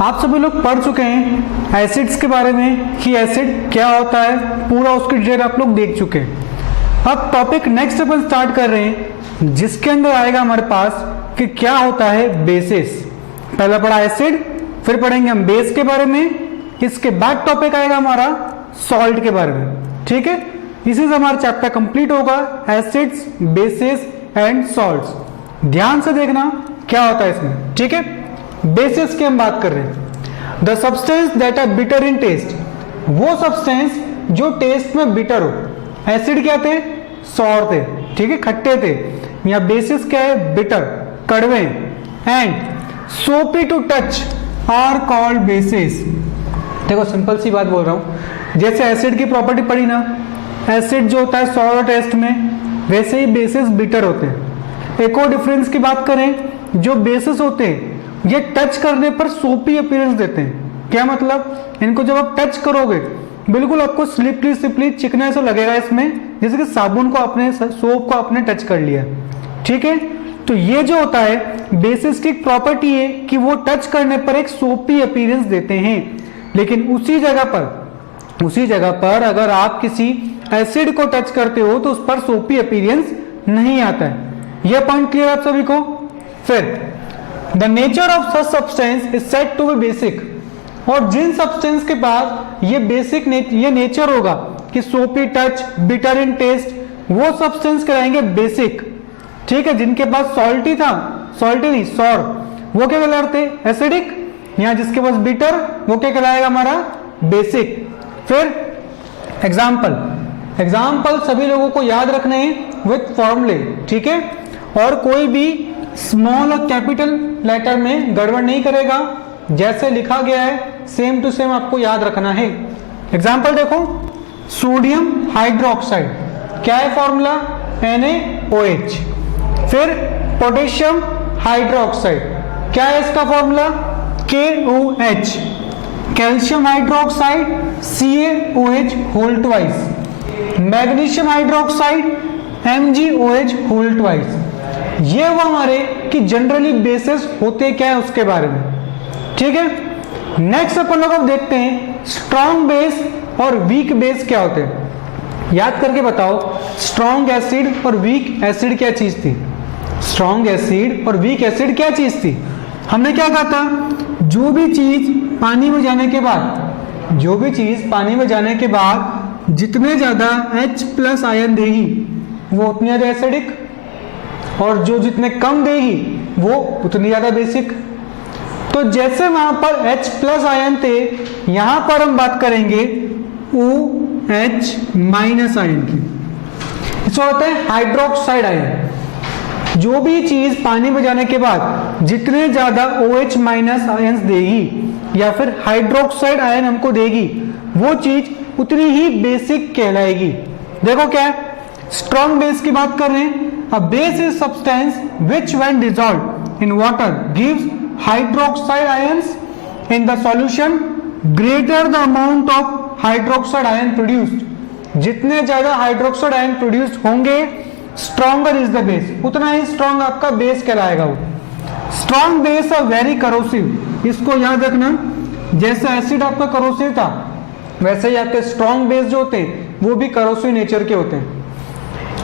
आप सभी लोग पढ़ चुके हैं एसिड्स के बारे में कि एसिड क्या होता है, पूरा उसकी डिटेल आप लोग देख चुके हैं। अब टॉपिक नेक्स्ट अपन स्टार्ट कर रहे हैं जिसके अंदर आएगा हमारे पास कि क्या होता है बेसिस। पहला पढ़ा एसिड, फिर पढ़ेंगे हम बेस के बारे में, इसके बाद टॉपिक आएगा हमारा सॉल्ट के बारे में। ठीक है, इसी से हमारा चैप्टर कंप्लीट होगा, एसिड्स, बेसिस एंड सॉल्ट्स। ध्यान से देखना क्या होता है इसमें। ठीक है, बेसिस की हम बात कर रहे हैं। The substance that are bitter in taste, वो सब्सटेंस जो टेस्ट में बिटर हो। एसिड क्या थे? सॉर थे, ठीक है, खट्टे थे। या बेसिस क्या है? बिटर, कड़वे। And soapy to touch are called bases. देखो सिंपल सी बात बोल रहा हूं, जैसे एसिड की प्रॉपर्टी पढ़ी ना, एसिड जो होता है सॉर टेस्ट में, वैसे ही बेसिस बिटर होते हैं। एक और डिफरेंस की बात करें, जो बेसिस होते हैं ये टच करने पर सोपी अपीयरेंस देते हैं। क्या मतलब? इनको जब आप टच करोगे बिल्कुल आपको स्लिपरी स्लिपरी चिकना सा लगेगा इसमें, जैसे कि साबुन को आपने, सोप को आपने टच कर लिया। ठीक है, तो ये जो होता है बेसिस की प्रॉपर्टी है कि वो टच करने पर एक सोपी अपीयरेंस देते हैं। लेकिन उसी जगह पर अगर आप किसी एसिड को टच करते हो तो उस पर सोपी अपीयरेंस नहीं आता है। यह पॉइंट क्लियर आप सभी को? फिर the nature of such substance is said to be basic, और जिन सब्सटेंस के पास ये बेसिक ये नेचर होगा कि सोपी टच, बिटर इन टेस्ट, वो सब्सटेंस कहलाएंगे बेसिक। ठीक है, जिनके पास सॉल्टी था, सॉल्टी नहीं सॉर, वो क्या कहलाते? एसिडिक। यहां जिसके पास बिटर, वो क्या कहलाएगा? हमारा बेसिक। फिर एग्जाम्पल सभी लोगों को याद रखने हैं विथ फॉर्मूले। ठीक है, और कोई भी स्मॉल और कैपिटल लेटर में गड़बड़ नहीं करेगा, जैसे लिखा गया है सेम टू सेम आपको याद रखना है। एग्जाम्पल देखो, सोडियम हाइड्रोक्साइड, क्या है फॉर्मूला? NaOH। फिर पोटेशियम हाइड्रोक्साइड, क्या है इसका formula? KOH। Calcium hydroxide CaOH whole twice. Magnesium hydroxide MgOH whole twice. ये वो हमारे कि जनरली बेसिस होते क्या है उसके बारे में। ठीक है, नेक्स्ट अपन लोग अब देखते हैं स्ट्रॉन्ग बेस और वीक बेस क्या होते हैं। याद करके बताओ, स्ट्रॉन्ग एसिड और वीक एसिड क्या चीज थी? स्ट्रॉन्ग एसिड और वीक एसिड क्या चीज थी? हमने क्या कहा था? जो भी चीज पानी में जाने के बाद जितने ज्यादा H+ आयन देगी वो उतनी ज्यादा एसिडिक, और जो जितने कम देगी वो उतनी ज्यादा बेसिक। तो जैसे वहां पर H+ आयन थे, यहां पर हम बात करेंगे OH- आयन की। इसको होता है हाइड्रोक्साइड आयन। जो भी चीज पानी में जाने के बाद जितने ज्यादा OH- आयन देगी या फिर हाइड्रोक्साइड आयन हमको देगी, वो चीज उतनी ही बेसिक कहलाएगी। देखो क्या है, स्ट्रॉन्ग बेस की बात कर रहे हैं। A base is substance which when dissolved in water gives hydroxide ions in the solution greater the amount of hydroxide ion produced। जितने ज्यादा हाइड्रोक्साइड आयन प्रोड्यूस्ड होंगे, स्ट्रॉन्गर इज द बेस, उतना ही स्ट्रॉन्ग आपका बेस कहलाएगा वो। Strong base are very corrosive, इसको याद रखना। जैसे एसिड आपका करोसिव था, वैसे ही आपके स्ट्रॉन्ग बेस जो होते हैं वो भी करोसिव नेचर के होते हैं।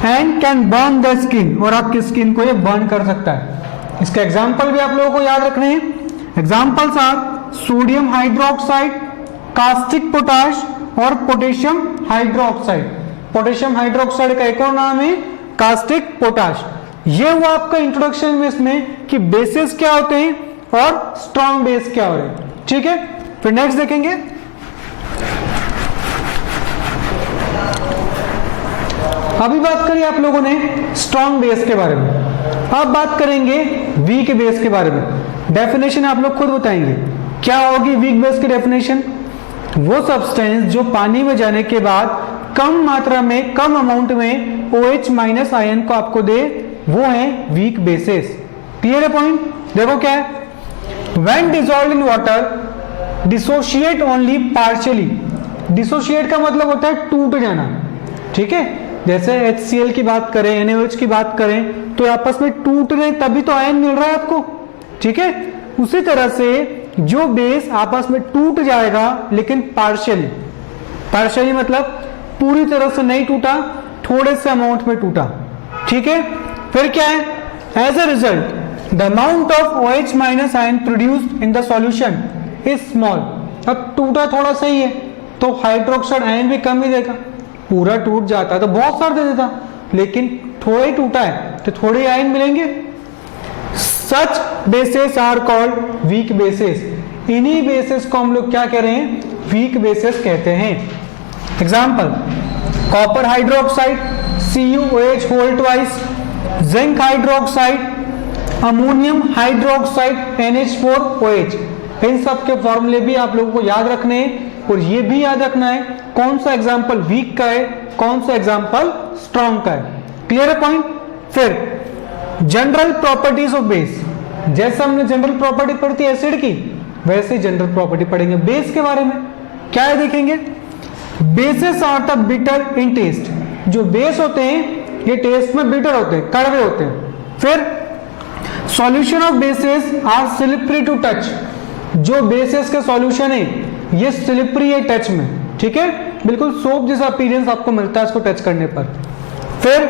And can burn the skin, और आपकी स्किन को ये बर्न कर सकता है। इसके एग्जाम्पल भी आप लोगों को याद रखने हैं। Examples are sodium hydroxide, caustic potash और पोटेशियम हाइड्रोक्साइड। पोटेशियम हाइड्रोक्साइड का एक और नाम है कास्टिक पोटाश। ये हुआ आपका इंट्रोडक्शन में इसमें कि बेसिस क्या होते हैं और स्ट्रॉन्ग बेस क्या हो रहे हैं। ठीक है, फिर नेक्स्ट देखेंगे। अभी बात करिए आप लोगों ने स्ट्रॉन्ग बेस के बारे में, अब बात करेंगे वीक बेस के बारे में। डेफिनेशन आप लोग खुद बताएंगे क्या होगी वीक बेस की डेफिनेशन। वो सब्सटेंस जो पानी में जाने के बाद कम मात्रा में, कम अमाउंट में OH- आयन को आपको दे, वो है वीक बेसिस। क्लियर है पॉइंट? देखो क्या है, when dissolved in water dissociate only partially. Dissociate का मतलब होता है टूट जाना। ठीक है, जैसे HCl की बात करें, NaOH की बात करें, तो आपस में टूट रहे तभी तो आयन मिल रहा है आपको। ठीक है, उसी तरह से जो बेस आपस में टूट जाएगा लेकिन पार्शियली मतलब पूरी तरह से नहीं टूटा, थोड़े से अमाउंट में टूटा, ठीक है। फिर क्या है, as a result the amount of OH minus ion produced in the solution is small. अब टूटा थोड़ा सही है तो हाइड्रोक्साइड आयन भी कम ही देगा, पूरा टूट जाता है तो बहुत सारा दे देता, लेकिन थोड़ा ही टूटा है तो थोड़े आयन मिलेंगे। Such bases are called weak bases. इन्हीं बेसेस को हम लोग क्या कह रहे हैं, वीक बेसेस कहते हैं। Example, copper hydroxide CuOH whole twice, zinc hydroxide, ammonium hydroxide NH4OH। इन सब के फॉर्मूले भी आप लोगों को याद रखने हैं और ये भी याद रखना है कौन सा एग्जाम्पल वीक का है, कौन सा एग्जाम्पल स्ट्रॉन्ग का है। क्लियर है पॉइंट। फिर जनरल प्रॉपर्टीज ऑफ बेस, जैसे हमने जनरल प्रॉपर्टी पढ़ी थी एसिड की, वैसे जनरल प्रॉपर्टी पढ़ेंगे बेस के बारे में। क्या है देखेंगे, bases are the bitter in taste. जो बेस होते हैं ये टेस्ट में बिटर होते हैं, कड़वे होते हैं। फिर solution of bases are slippery to touch. जो बेसेस के सॉल्यूशन है ये स्लिपरी है टच में, ठीक है, बिल्कुल सोप जैसा अपीयरेंस आपको मिलता है इसको टच करने पर। फिर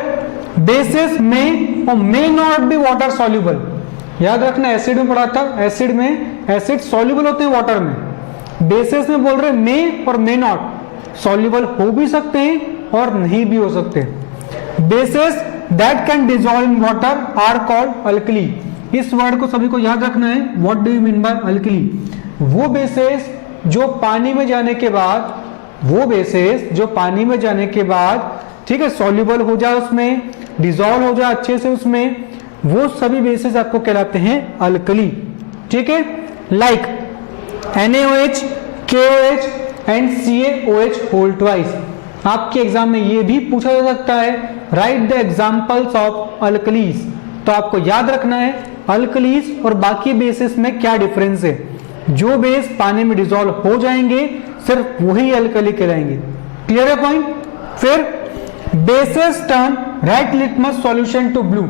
बेसेस में और may not be water soluble. याद रखना, एसिड में पढ़ा था, एसिड में एसिड सॉल्युबल होते हैं वाटर में, बेसेस में बोल रहे मे और मे नॉट सॉल्युबल हो भी सकते हैं और नहीं भी हो सकते। Bases that can dissolve in water are called alkali. इस वर्ड को सभी को याद रखना है, what do you mean by alkali. वो बेसेस जो पानी में जाने के बाद, वो बेसेस जो पानी में जाने के बाद, ठीक है, सॉल्युबल हो जाए उसमें, डिसॉल्व हो जाए अच्छे से उसमें, वो सभी बेसेस आपको कहलाते हैं अल्कली, ठीक है। Like NaOH, KOH and CaOH whole twice. आपके एग्जाम में ये भी पूछा जा सकता है, write the examples of alkalis. तो आपको याद रखना है अल्कलीज और बाकी बेसिस में क्या डिफरेंस है। जो बेस पानी में डिसॉल्व हो जाएंगे सिर्फ वही अल्कली कहलाएंगे। क्लियर है पॉइंट। फिर bases turn red litmus solution to blue.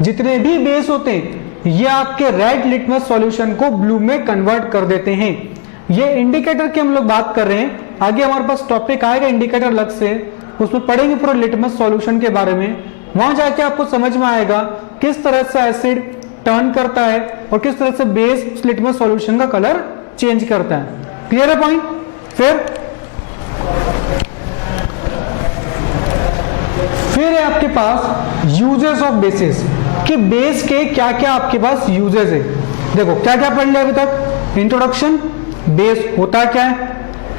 जितने भी बेस होते हैं ये आपके रेड लिटमस सॉल्यूशन को ब्लू में कन्वर्ट कर देते हैं। ये इंडिकेटर की हम लोग बात कर रहे हैं, आगे हमारे पास टॉपिक आएगा इंडिकेटर अलग से, उसमें पढ़ेंगे पूरा लिटमस सॉल्यूशन के बारे में। वहां जाके आपको समझ में आएगा किस तरह से एसिड टर्न करता है और किस तरह से बेस उस लिटमस सॉल्यूशन का कलर चेंज करता है। क्लियर है पॉइंट। फिर है आपके पास यूजेस ऑफ बेसिस, कि बेस के क्या क्या आपके पास यूजेस है। देखो क्या क्या पढ़ लिया अभी तक, इंट्रोडक्शन, बेस होता क्या है,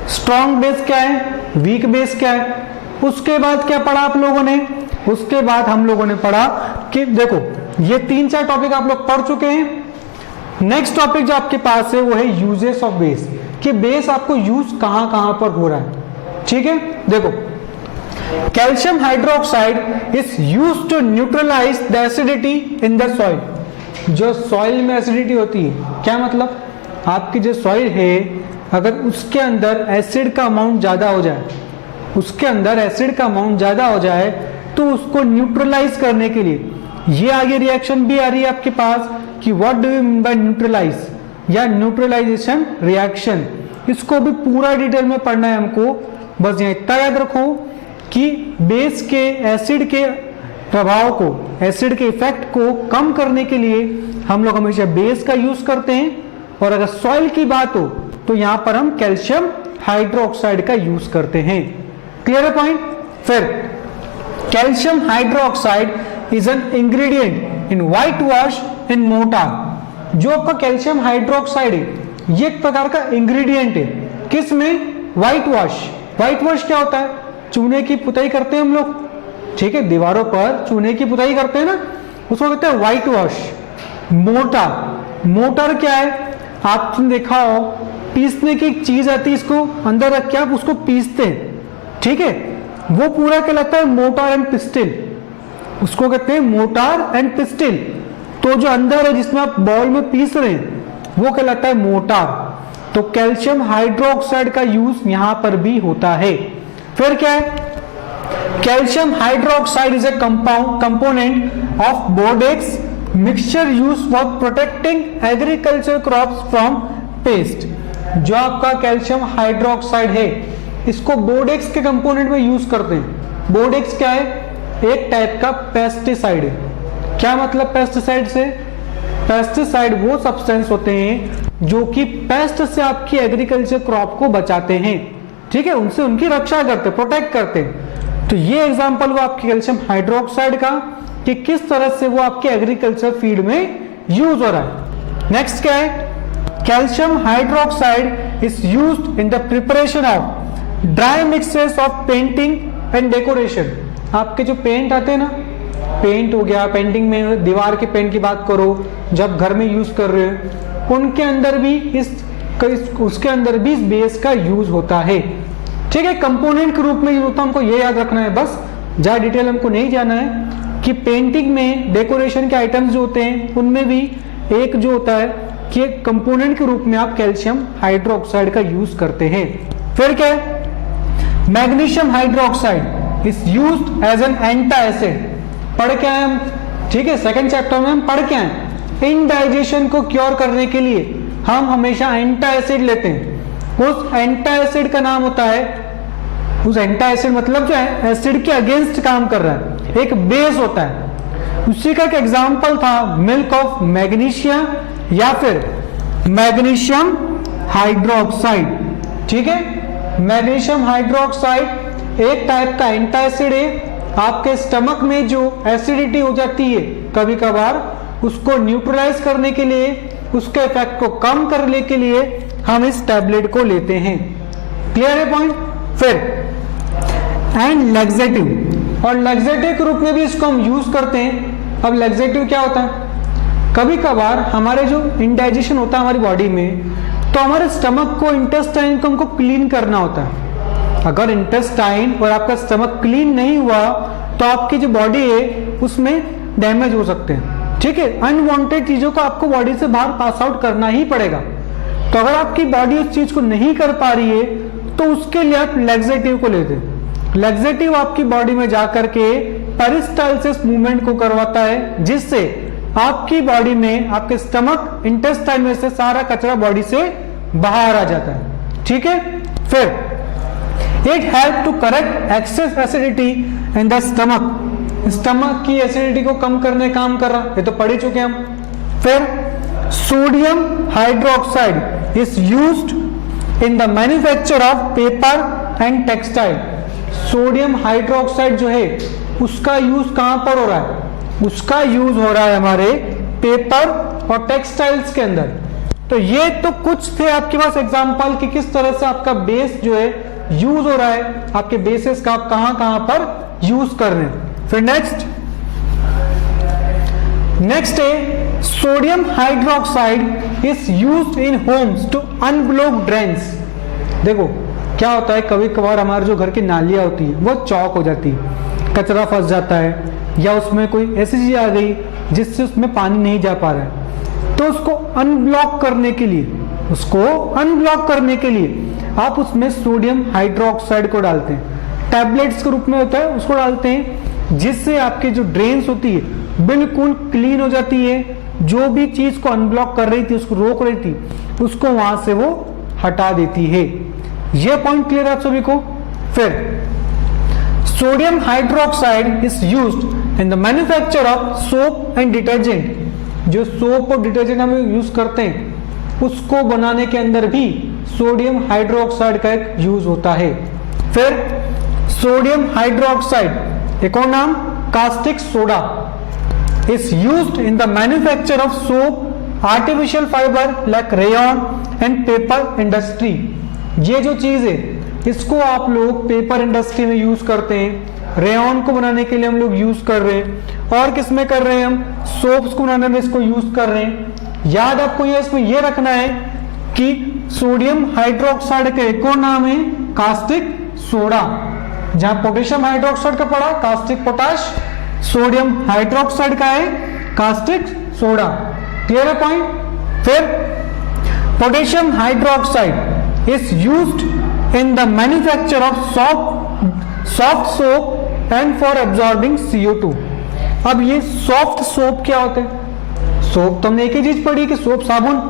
स्ट्रॉन्ग बेस क्या है, वीक बेस क्या है। उसके बाद क्या पढ़ा आप लोगों ने, उसके बाद हम लोगों ने पढ़ा कि देखो ये 3-4 टॉपिक आप लोग पढ़ चुके हैं। नेक्स्ट टॉपिक जो आपके पास है वो है यूजेस ऑफ बेस, कि बेस आपको यूज कहां कहां पर हो रहा है। ठीक है, देखो calcium hydroxide is used to neutralize the acidity in the soil. जो सॉइल में एसिडिटी होती है, क्या मतलब, आपकी जो सॉइल है अगर उसके अंदर एसिड का अमाउंट ज्यादा हो जाए, उसके अंदर एसिड का अमाउंट ज्यादा हो जाए तो उसको न्यूट्रलाइज करने के लिए ये आगे रिएक्शन भी आ रही है आपके पास कि what do you mean by neutralize या न्यूट्रलाइजेशन रिएक्शन। इसको भी पूरा डिटेल में पढ़ना है हमको। बस यहाँ इतना याद रखो कि बेस के एसिड के प्रभाव को, एसिड के इफेक्ट को कम करने के लिए हम लोग हमेशा बेस का यूज करते हैं, और अगर सॉइल की बात हो तो यहां पर हम कैल्शियम हाइड्रोक्साइड का यूज करते हैं। क्लियर है पॉइंट। फिर calcium hydroxide is an ingredient in white wash in mortar. जो आपका कैल्शियम हाइड्रोक्साइड है ये एक प्रकार का इंग्रेडिएंट है, किस में, व्हाइट वॉश। व्हाइट वॉश क्या होता है, चूने की पुताई करते हैं हम लोग, ठीक है, दीवारों पर चूने की पुताई करते हैं ना, उसको कहते हैं व्हाइट वॉश। मोर्टार, मोर्टार क्या है, आपने देखा हो पीसने की एक चीज आती है, इसको अंदर रख के आप उसको पीसते हैं, ठीक है, वो पूरा कहलाता है मोर्टार एंड पिस्टिल। उसको कहते हैं मोर्टार एंड पिस्टिल। तो जो अंदर है जिसमें आप बॉल में पीस रहे हैं वो कहलाता है मोर्टार। तो कैल्शियम हाइड्रोक्साइड का यूज यहां पर भी होता है। फिर क्या है, calcium hydroxide is a component of Bordeaux mixture use for protecting agriculture crops from toothpaste, जो आपका कैल्शियम हाइड्रोक्साइड है, इसको बोर्डेक्स के कंपोनेंट में यूज करते हैं। बोर्डेक्स क्या है? एक टाइप का पेस्टिसाइड है। क्या मतलब पेस्टिसाइड से? पेस्टिसाइड वो सब्सटेंस होते हैं जो कि पेस्ट से आपकी एग्रीकल्चर क्रॉप को बचाते हैं, ठीक है, उनसे उनकी रक्षा करते, प्रोटेक्ट करते हैं। तो ये एग्जांपल वो आपके कैल्शियम हाइड्रोक्साइड का कि किस तरह से वो आपके एग्रीकल्चर फीड में यूज हो रहा है। नेक्स्ट क्या है? Calcium hydroxide is used in the preparation of dry mixes of painting and decoration. आपके जो पेंट आते हैं ना, पेंट हो गया, पेंटिंग में दीवार के पेंट की बात करो, जब घर में यूज कर रहे हो, उनके अंदर भी उसके अंदर भी इस बेस का यूज होता है, ठीक है, कंपोनेंट के रूप में यूज होता है। हमको ये याद रखना है, बस ज्यादा डिटेल हमको नहीं जाना है कि पेंटिंग में डेकोरेशन के आइटम्स जो होते हैं उनमें भी एक जो होता है कि एक कंपोनेंट के रूप में आप कैल्शियम हाइड्रोक्साइड का यूज करते हैं। फिर क्या है? Magnesium hydroxide is used as an anti acid. पढ़ के आए हम, ठीक है, सेकंड चैप्टर में हम पढ़ के आए। इंडाइजेशन को क्योर करने के लिए हम हमेशा एंटी एसिड लेते हैं। उस एंटी एसिड का नाम होता है, उस एंटी एसिड मतलब जो है एसिड के अगेंस्ट काम कर रहा है, एक बेस होता है। उसी का एक एग्जांपल था मिल्क ऑफ मैग्नीशियम या फिर मैग्नीशियम हाइड्रोक्साइड, ठीक है। मैग्नीशियम हाइड्रोक्साइड एक टाइप का एंटी एसिड है। आपके स्टमक में जो एसिडिटी हो जाती है कभी कभार, उसको न्यूट्रलाइज करने के लिए, उसके इफेक्ट को कम करने के लिए हम इस टैबलेट को लेते हैं। क्लियर है पॉइंट? फिर एंड लैक्सेटिव, और लैक्सेटिव के रूप में भी इसको हम यूज करते हैं। अब लैक्सेटिव क्या होता है? कभी कभार हमारे जो इंडाइजेशन होता है हमारी बॉडी में, तो हमारे स्टमक को, इंटेस्टाइन को हमको क्लीन करना होता है। अगर इंटेस्टाइन और आपका स्टमक क्लीन नहीं हुआ तो आपकी जो बॉडी है उसमें डैमेज हो सकते हैं, ठीक है। अनवांटेड चीजों को आपको बॉडी से बाहर पास आउट करना ही पड़ेगा। तो अगर आपकी बॉडी उस चीज को नहीं कर पा रही है तो उसके लिए आप लैक्सेटिव को लेते हैं। लैक्सेटिव आपकी बॉडी में जाकर के पेरिस्टालसिस मूवमेंट को करवाता है, जिससे आपकी बॉडी में, आपके स्टमक इंटेस्टाइन में से सारा कचरा बॉडी से बाहर आ जाता है, ठीक है। फिर it help to correct excess acidity in the stomach. Stomach की एसिडिटी को कम करने काम कर रहा, ये तो पढ़ ही चुके हम। फिर sodium hydroxide is used in the manufacture of paper and textile. Sodium hydroxide जो है उसका यूज कहां पर हो रहा है? उसका यूज हो रहा है हमारे पेपर और टेक्सटाइल्स के अंदर। तो ये तो कुछ थे आपके पास एग्जांपल कि किस तरह से आपका बेस जो है यूज हो रहा है, आपके बेसिस का आप कहां कहां पर यूज कर रहे हैं। फिर नेक्स्ट है sodium hydroxide is used in homes to unblock drains. देखो क्या होता है, कभी कभार हमारे जो घर की नालियां होती है वो चौक हो जाती है, कचरा फंस जाता है, या उसमें कोई ऐसी चीज आ गई जिससे उसमें पानी नहीं जा पा रहा है। तो उसको अनब्लॉक करने के लिए आप उसमें सोडियम हाइड्रोक्साइड को डालते हैं। टैबलेट्स के रूप में होता है, उसको डालते हैं, जिससे आपकी जो ड्रेन्स होती है बिल्कुल क्लीन हो जाती है। जो भी चीज को अनब्लॉक कर रही थी, उसको रोक रही थी, उसको वहां से वो हटा देती है। यह पॉइंट क्लियर है आप सभी को? फिर sodium hydroxide is used in the manufacture of soap and detergent. जो सोप और डिटर्जेंट हम यूज करते हैं उसको बनाने के अंदर भी सोडियम हाइड्रोक्साइड का एक यूज होता है। फिर सोडियम हाइड्रोक्साइड, एक और नाम caustic soda, is used in the manufacture of soap, artificial fibre like rayon and paper industry. ये जो चीज है इसको आप लोग पेपर इंडस्ट्री में यूज करते हैं, रेयन को बनाने के लिए हम लोग यूज कर रहे हैं, और किस में कर रहे हैं हम? सोप्स को बनाने में इसको यूज कर रहे हैं। याद आपको ये इसमें ये रखना है कि सोडियम हाइड्रोक्साइड का एक और नाम है कास्टिक सोडा। जहां पोटेशियम हाइड्रोक्साइड का पड़ा कास्टिक पोटाश, सोडियम हाइड्रोक्साइड का है कास्टिक सोडा। क्लियर है पॉइंट? फिर potassium hydroxide is used in the manufacture of soft soap and for absorbing CO2। अब ये सॉफ्ट सोप क्या होते हैं? सोप तो हमने एक ही चीज पढ़ी कि सोप साबुन,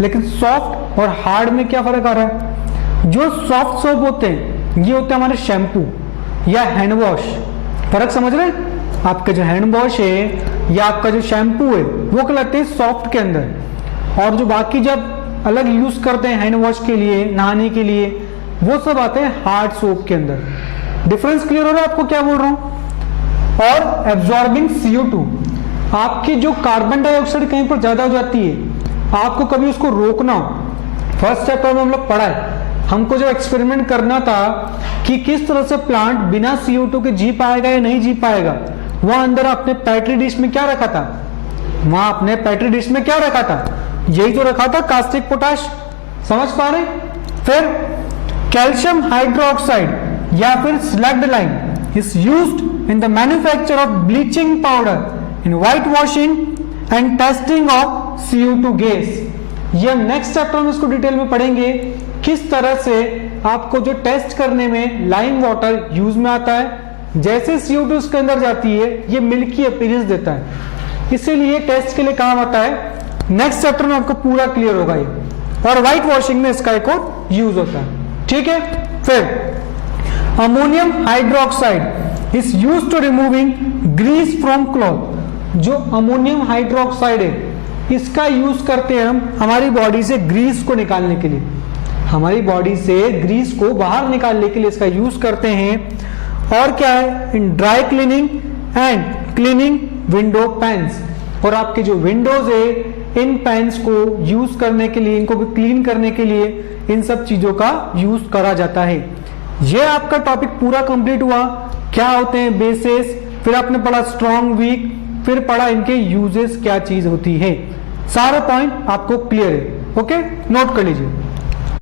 लेकिन सॉफ्ट और हार्ड में क्या फर्क आ रहा है? जो सॉफ्ट सोप होते हैं ये होते हैं हमारे शैम्पू या हैंड वॉश। फर्क समझ रहे हैं? आपका जो हैंड वॉश है या आपका जो शैम्पू है वो कहलाते हैं सॉफ्ट के अंदर, और जो बाकी जब अलग यूज करते हैं हैंड वॉश के लिए, नहाने के लिए, वो सब आते हैं हार्ड सोप के अंदर। डिफरेंस क्लियर हो रहा है आपको क्या बोल रहा हूं? और एब्जॉर्बिंग CO2, आपकी जो कार्बन डाइऑक्साइड कहीं पर ज्यादा हो जाती है, आपको कभी उसको रोकना हो, फर्स्ट चैप्टर में हम लोग पढ़ा है, हमको जो एक्सपेरिमेंट करना था कि किस तरह से प्लांट बिना CO2 के जी पाएगा या नहीं जी पाएगा, वहां अंदर आपने पेट्री डिश में क्या रखा था? वहां आपने पेट्री डिश में क्या रखा था? यही तो रखा था, कास्टिक पोटाश। समझ पा रहे? फिर कैल्शियम हाइड्रोक्साइड या फिर slagged lime is used in the manufacture of bleaching powder in white washing and testing of CO2 gas. ये हम नेक्स्ट चैप्टर में इसको डिटेल में पढ़ेंगे, किस तरह से आपको जो टेस्ट करने में लाइम वाटर यूज में आता है। जैसे CO2 उसके अंदर जाती है ये मिल्की अपीयरेंस देता है, इसीलिए टेस्ट के लिए काम आता है। नेक्स्ट चैप्टर में आपको पूरा क्लियर होगा ये, और व्हाइट वॉशिंग में इसका एक और यूज होता है। ठीक है। फिर ammonium hydroxide is use to removing grease from cloth. जो अमोनियम हाइड्रोक्साइड है इसका यूज करते हैं हम हमारी बॉडी से ग्रीस को निकालने के लिए, हमारी बॉडी से ग्रीस को बाहर निकालने के लिए इसका यूज करते हैं। और क्या है? In dry cleaning and cleaning window pans. और आपके जो विंडोज है इन पैन्स को यूज करने के लिए, इनको भी क्लीन करने के लिए इन सब चीजों का यूज करा जाता है। ये आपका टॉपिक पूरा कंप्लीट हुआ। क्या होते हैं बेसिस, फिर आपने पढ़ा स्ट्रॉन्ग वीक, फिर पढ़ा इनके यूजेस क्या चीज होती है। सारे पॉइंट आपको क्लियर है। ओके, नोट कर लीजिए।